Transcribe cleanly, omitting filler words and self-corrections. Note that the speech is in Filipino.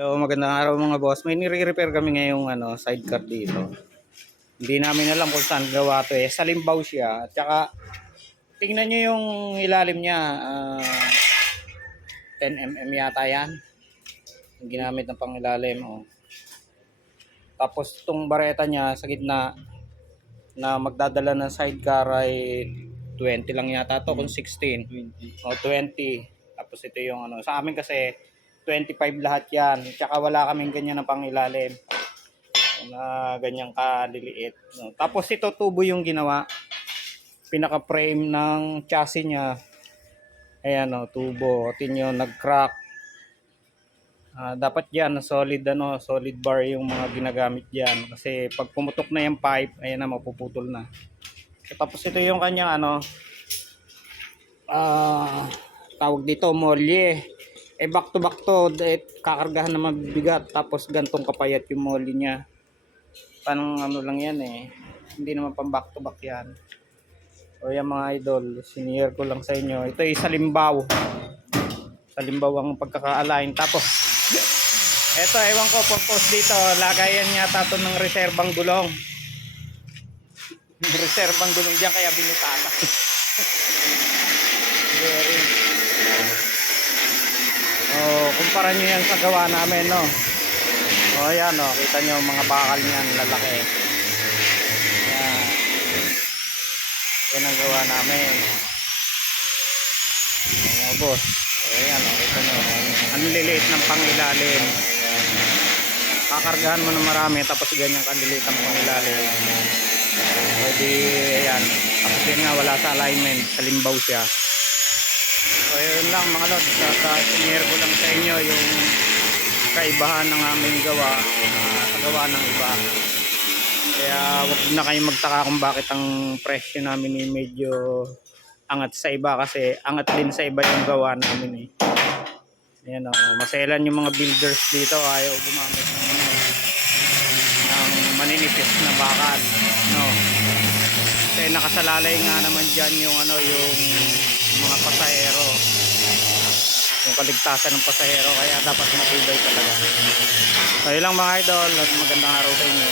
So, magandang araw mga boss. May nire-repair kami ngayong sidecar dito. Hindi namin alam kung saan gawa to eh. Sa Limbaw siya. At saka, tingnan nyo yung ilalim niya. 10 mm yata yan. Yung ginamit ng pangilalim. Oh. Tapos, itong bareta niya sa gitna na magdadala ng sidecar ay 20 lang yata to kung 16. 20. O, 20. Tapos ito yung sa amin kasi 25 lahat yan. Tsaka wala kaming ganyan na pangilalim na ganyang kaliliit. No. Tapos ito tubo yung ginawa. Pinaka-frame ng chassis niya. Ayan o, tubo. Tingnan nyo, nag-crack. Dapat yan, solid bar yung mga ginagamit diyan kasi pag pumutok na yung pipe, ayan na, mapuputol na. Tapos ito yung kanyang tawag dito, molye. Back to kakargahan na mabigat, tapos gantong kapayat yung molly niya. Panang lang yan eh, hindi naman pang back to back yan. O yan mga idol, sinishare ko lang sa inyo. Ito ay sa Limbaw ang pagkaka-align. Tapos eto, ewan ko purpose dito, lagayan yata to ng reserbang gulong. Reserbang gulong diyan kaya binutata. Very. Kumpara nyo yan sa gawa namin, no? Ayan, no? Kita nyo mga bakal niyan, lalaki. Ayan. Yan ang gawa namin. Mga boss. Ayan, no? Kita nyo. Ang liliit ng pangilalim. Kakargahan mo ng marami, tapos ganyan kanliliit ang pangilalim. Pwede, ayan. Tapos yan nga, wala sa alignment. Sa Limbaw siya. So yun lang mga lord, sinare ko lang sa inyo yung kaibahan ng aming gawa sa gawa ng iba. Kaya wag na kayong magtaka kung bakit ang presyo namin ay medyo angat sa iba, kasi angat din sa iba yung gawa namin eh. Ayan o, maselan yung mga builders dito, ayaw gumamit ng maninipis na bakal, no? Kasi nakasalalay nga naman dyan yung yung mga pasahero, yung kaligtasan ng pasahero, kaya dapat matibay talaga. So yun lang mga idol, at magandang araw sa inyo.